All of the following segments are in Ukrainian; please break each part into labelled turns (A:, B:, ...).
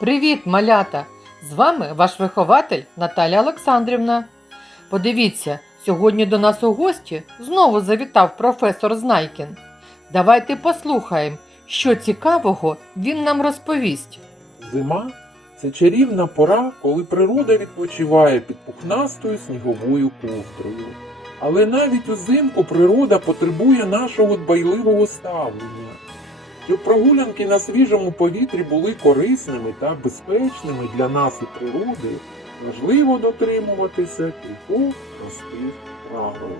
A: Привіт, малята! З вами ваш вихователь Наталя Олександрівна. Подивіться, сьогодні до нас у гості знову завітав професор Знайкін. Давайте послухаємо, що цікавого він нам розповість.
B: Зима це чарівна пора, коли природа відпочиває під пухнастою сніговою ковдрою. Але навіть узимку природа потребує нашого дбайливого ставлення. Щоб прогулянки на свіжому повітрі були корисними та безпечними для нас і природи, важливо дотримуватися кількох простих правил.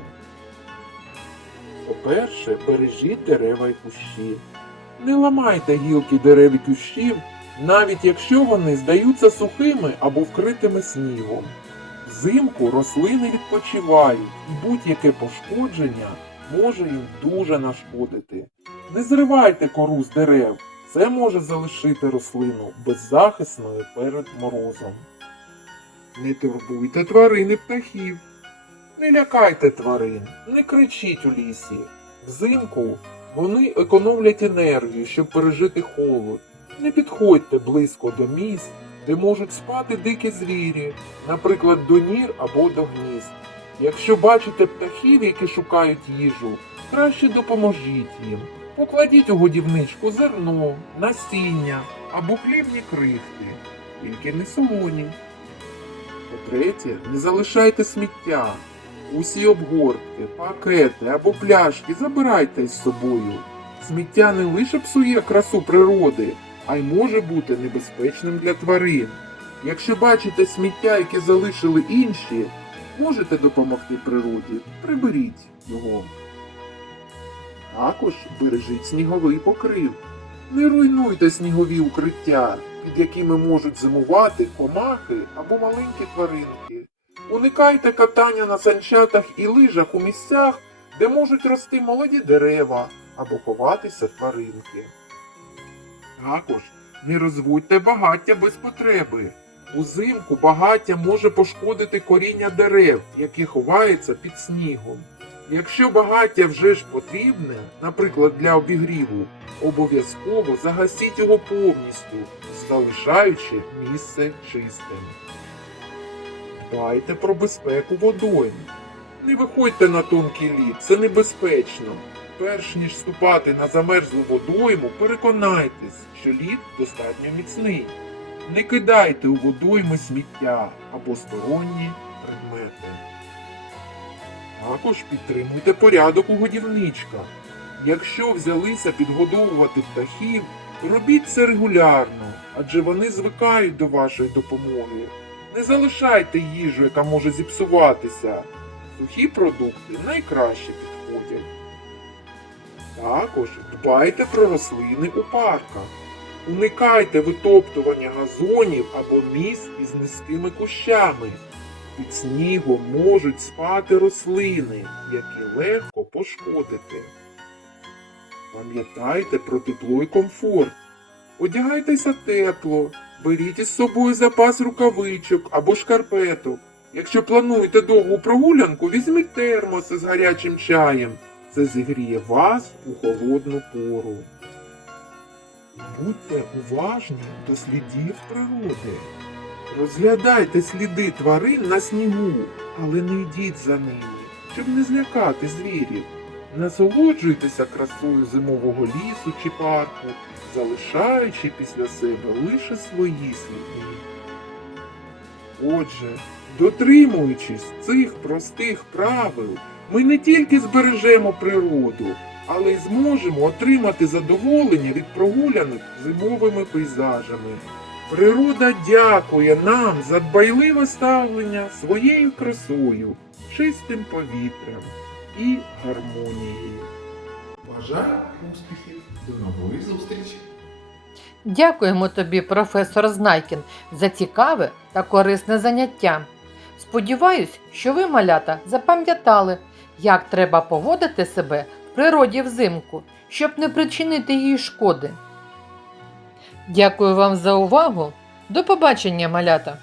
B: По-перше, бережіть дерева і кущі. Не ламайте гілки дерев і кущів, навіть якщо вони здаються сухими або вкритими снігом. Взимку рослини відпочивають, і будь-яке пошкодження може їм дуже нашкодити. Не зривайте кору з дерев, це може залишити рослину беззахисною перед морозом. Не турбуйте тварин і птахів. Не лякайте тварин, не кричіть у лісі. Взимку вони економлять енергію, щоб пережити холод. Не підходьте близько до місць, де можуть спати дикі звірі, наприклад, до нір або до гнізд. Якщо бачите птахів, які шукають їжу, краще допоможіть їм. Покладіть у годівничку зерно, насіння або хлібні крихти, тільки не солоні. По-третє, не залишайте сміття. Усі обгортки, пакети або пляшки забирайте з собою. Сміття не лише псує красу природи, а й може бути небезпечним для тварин. Якщо бачите сміття, яке залишили інші, можете допомогти природі, приберіть його. Також бережіть сніговий покрив. Не руйнуйте снігові укриття, під якими можуть зимувати комахи або маленькі тваринки. Уникайте катання на санчатах і лижах у місцях, де можуть рости молоді дерева або ховатися тваринки. Також не розводьте багаття без потреби. Узимку багаття може пошкодити коріння дерев, які ховаються під снігом. Якщо багаття вже ж потрібне, наприклад для обігріву, обов'язково загасіть його повністю, залишаючи місце чистим. Дбайте про безпеку водойм. Не виходьте на тонкий лід, це небезпечно. Перш ніж ступати на замерзлу водойму, переконайтесь, що лід достатньо міцний. Не кидайте у водойми сміття або сторонні предмети. Також підтримуйте порядок у годівничках. Якщо взялися підгодовувати птахів, робіть це регулярно, адже вони звикають до вашої допомоги. Не залишайте їжу, яка може зіпсуватися. Сухі продукти найкраще підходять. Також дбайте про рослини у парках. Уникайте витоптування газонів або місць із низькими кущами. Під снігом можуть спати рослини, які легко пошкодити. Пам'ятайте про тепло і комфорт. Одягайтеся тепло, беріть із собою запас рукавичок або шкарпеток. Якщо плануєте довгу прогулянку, візьміть термос із гарячим чаєм. Це зігріє вас у холодну пору. Будьте уважні до слідів природи. Розглядайте сліди тварин на снігу, але не йдіть за ними, щоб не злякати звірів. Насолоджуйтеся красою зимового лісу чи парку, залишаючи після себе лише свої сліди. Отже, дотримуючись цих простих правил, ми не тільки збережемо природу, але й зможемо отримати задоволення від прогулянок зимовими пейзажами. Природа дякує нам за дбайливе ставлення своєю красою, чистим повітрям і гармонією. Бажаю успіхів! До нової зустрічі!
A: Дякуємо тобі, професор Знайкін, за цікаве та корисне заняття. Сподіваюсь, що ви, малята, запам'ятали, як треба поводити себе природі взимку, щоб не причинити їй шкоди. Дякую вам за увагу. До побачення, малята!